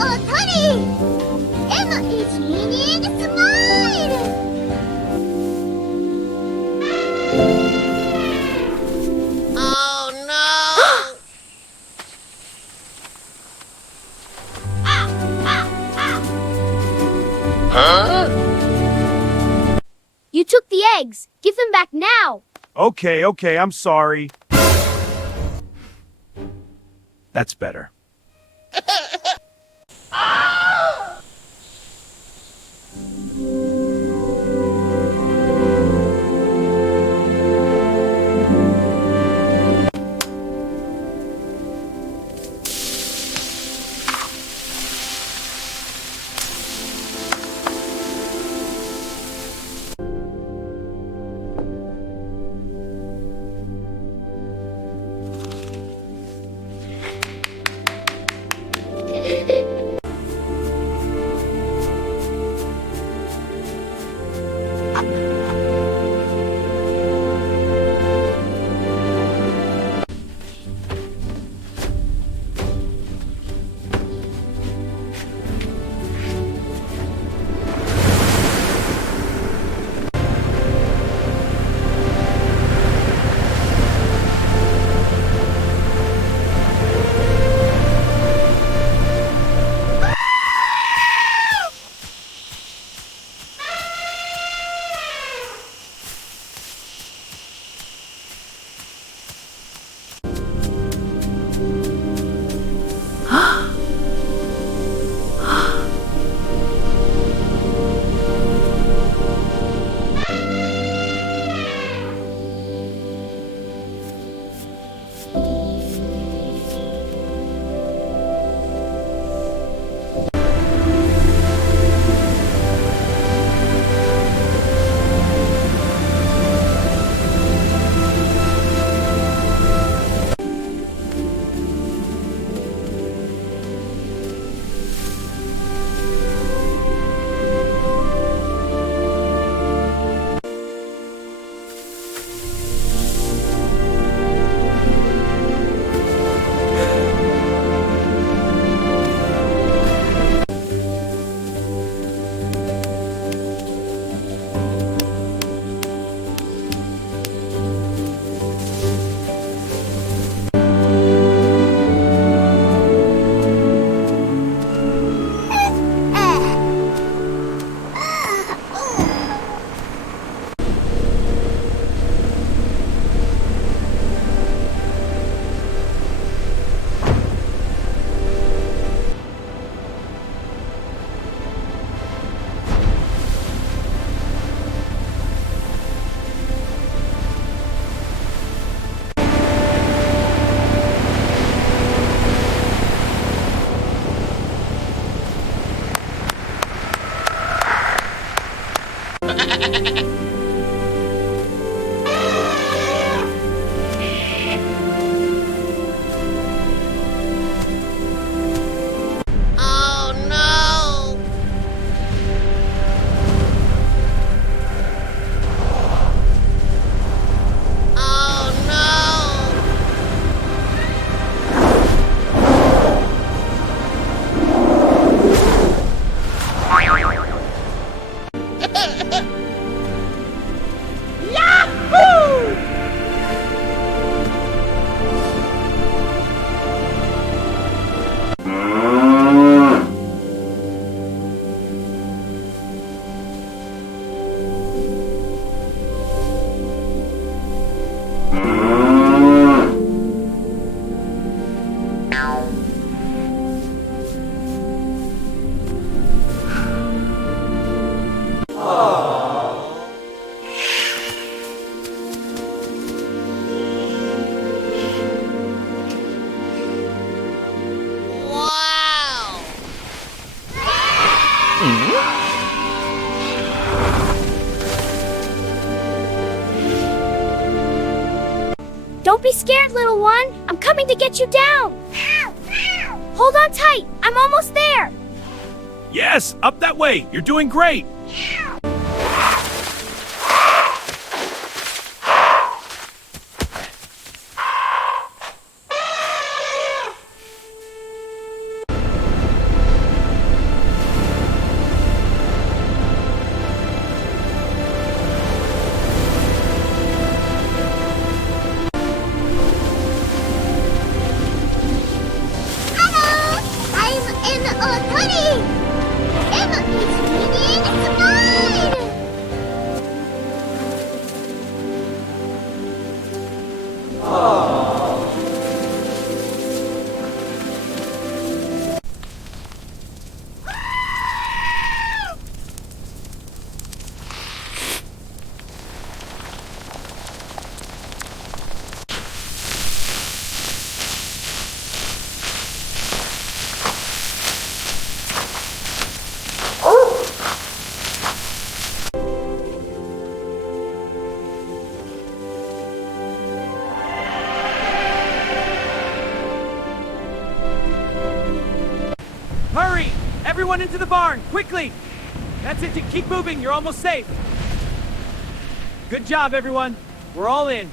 Atari! M is meaning smile! Oh no! Huh? You took the eggs. Give them back now. Okay, I'm sorry. That's better. Oh no! Oh no! Yahoo! Wow! Don't be scared, little one. I'm coming to get you down. Hold on tight. I'm almost there. Yes, up that way. You're doing great. Otani! Emma is reading a smile! Hurry! Everyone into the barn, quickly! That's it, keep moving, you're almost safe. Good job, everyone. We're all in.